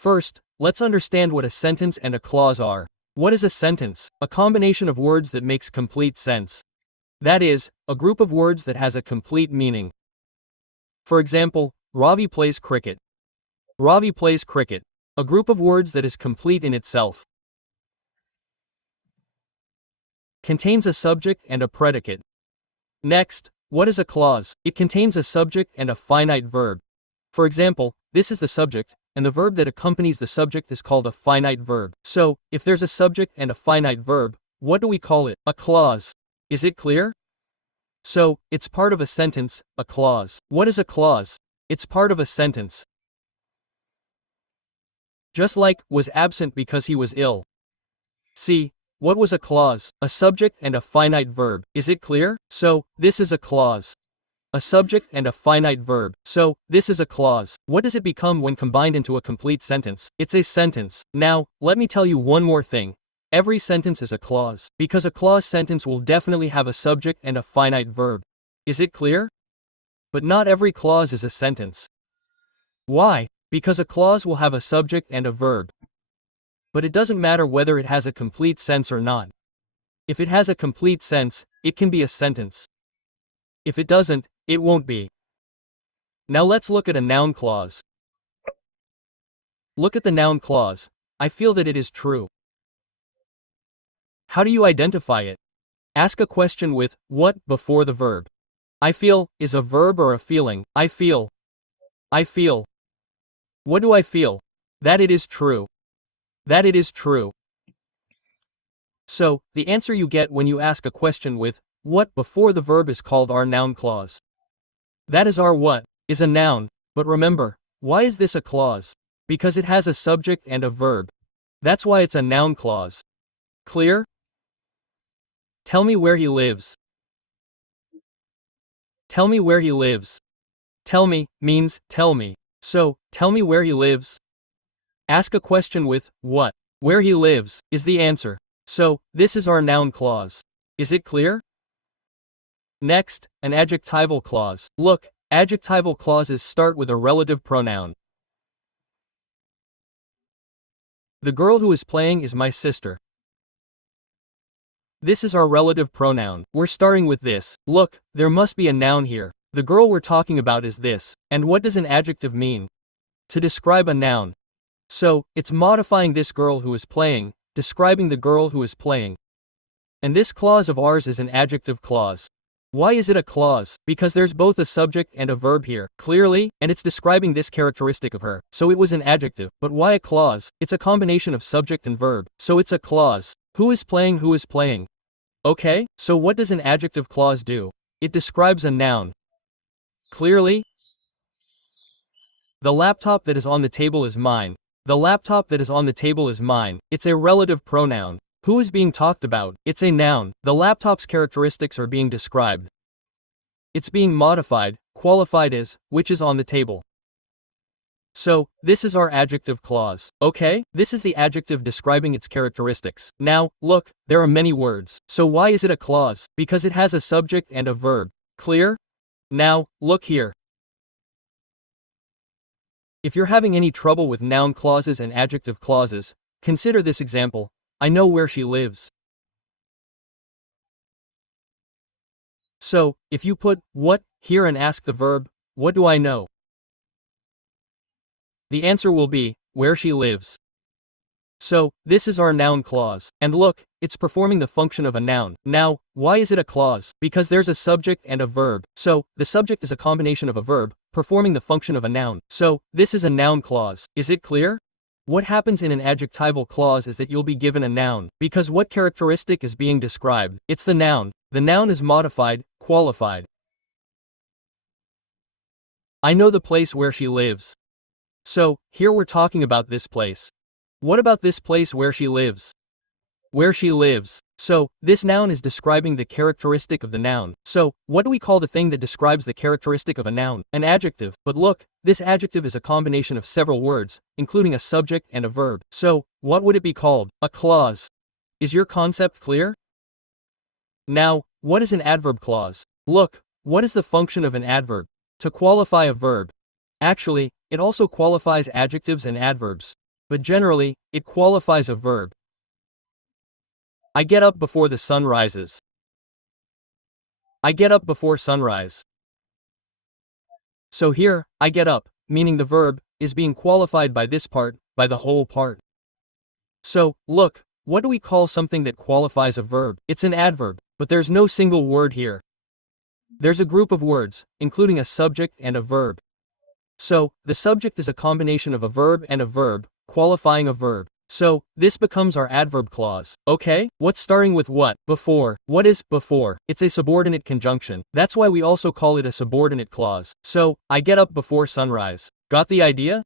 First, let's understand what a sentence and a clause are. What is a sentence? A combination of words that makes complete sense. That is, a group of words that has a complete meaning. For example, Ravi plays cricket. Ravi plays cricket. A group of words that is complete in itself. Contains a subject and a predicate. Next, what is a clause? It contains a subject and a finite verb. For example, this is the subject, and the verb that accompanies the subject is called a finite verb. So, if there's a subject and a finite verb, what do we call it? A clause. Is it clear? So, it's part of a sentence, a clause. What is a clause? It's part of a sentence. Just like, was absent because he was ill. See, what was a clause? A subject and a finite verb. Is it clear? So, this is a clause. A subject and a finite verb. So, this is a clause. What does it become when combined into a complete sentence? It's a sentence. Now, let me tell you one more thing. Every sentence is a clause, because a clause sentence will definitely have a subject and a finite verb. Is it clear? But not every clause is a sentence. Why? Because a clause will have a subject and a verb. But it doesn't matter whether it has a complete sense or not. If it has a complete sense, it can be a sentence. If it doesn't, it won't be. Now let's look at a noun clause. Look at the noun clause. I feel that it is true. How do you identify it? Ask a question with what before the verb. I feel is a verb or a feeling. I feel. I feel. What do I feel? That it is true. That it is true. So, the answer you get when you ask a question with what before the verb is called our noun clause. That is our what is a noun, but remember, why is this a clause? Because it has a subject and a verb. That's why it's a noun clause. Clear? Tell me where he lives. Tell me where he lives. Tell me means tell me. So, tell me where he lives. Ask a question with what. Where he lives is the answer. So, this is our noun clause. Is it clear? Next, an adjectival clause. Look, adjectival clauses start with a relative pronoun. The girl who is playing is my sister. This is our relative pronoun. We're starting with this. Look, there must be a noun here. The girl we're talking about is this. And what does an adjective mean? To describe a noun. So, it's modifying this girl who is playing, describing the girl who is playing. And this clause of ours is an adjective clause. Why is it a clause? Because there's both a subject and a verb here, clearly, and it's describing this characteristic of her. So it was an adjective. But why a clause? It's a combination of subject and verb. So it's a clause. Who is playing? Who is playing? Okay, so what does an adjective clause do? It describes a noun. Clearly? The laptop that is on the table is mine. The laptop that is on the table is mine. It's a relative pronoun. Who is being talked about? It's a noun. The laptop's characteristics are being described. It's being modified, qualified as, which is on the table. So, this is our adjective clause. Okay, this is the adjective describing its characteristics. Now, look, there are many words. So why is it a clause? Because it has a subject and a verb. Clear? Now, look here. If you're having any trouble with noun clauses and adjective clauses, consider this example. I know where she lives. So, if you put what here and ask the verb, what do I know? The answer will be where she lives. So, this is our noun clause. And look, it's performing the function of a noun. Now, why is it a clause? Because there's a subject and a verb. So, the subject is a combination of a verb, performing the function of a noun. So, this is a noun clause. Is it clear? What happens in an adjectival clause is that you'll be given a noun. Because what characteristic is being described? It's the noun. The noun is modified, qualified. I know the place where she lives. So, here we're talking about this place. What about this place where she lives? Where she lives. So, this noun is describing the characteristic of the noun. So, what do we call the thing that describes the characteristic of a noun? An adjective. But look, this adjective is a combination of several words, including a subject and a verb. So, what would it be called? A clause. Is your concept clear? Now, what is an adverb clause? Look, what is the function of an adverb? To qualify a verb. Actually, it also qualifies adjectives and adverbs. but generally, it qualifies a verb. I get up before the sun rises. I get up before sunrise. So here, I get up, meaning the verb, is being qualified by this part, by the whole part. So, look, what do we call something that qualifies a verb? It's an adverb, but there's no single word here. There's a group of words, including a subject and a verb. So, the subject is a combination of a verb and a verb, qualifying a verb. So, this becomes our adverb clause. Okay, what's starting with what? Before. What is before? It's a subordinate conjunction. That's why we also call it a subordinate clause. So, I get up before sunrise. Got the idea?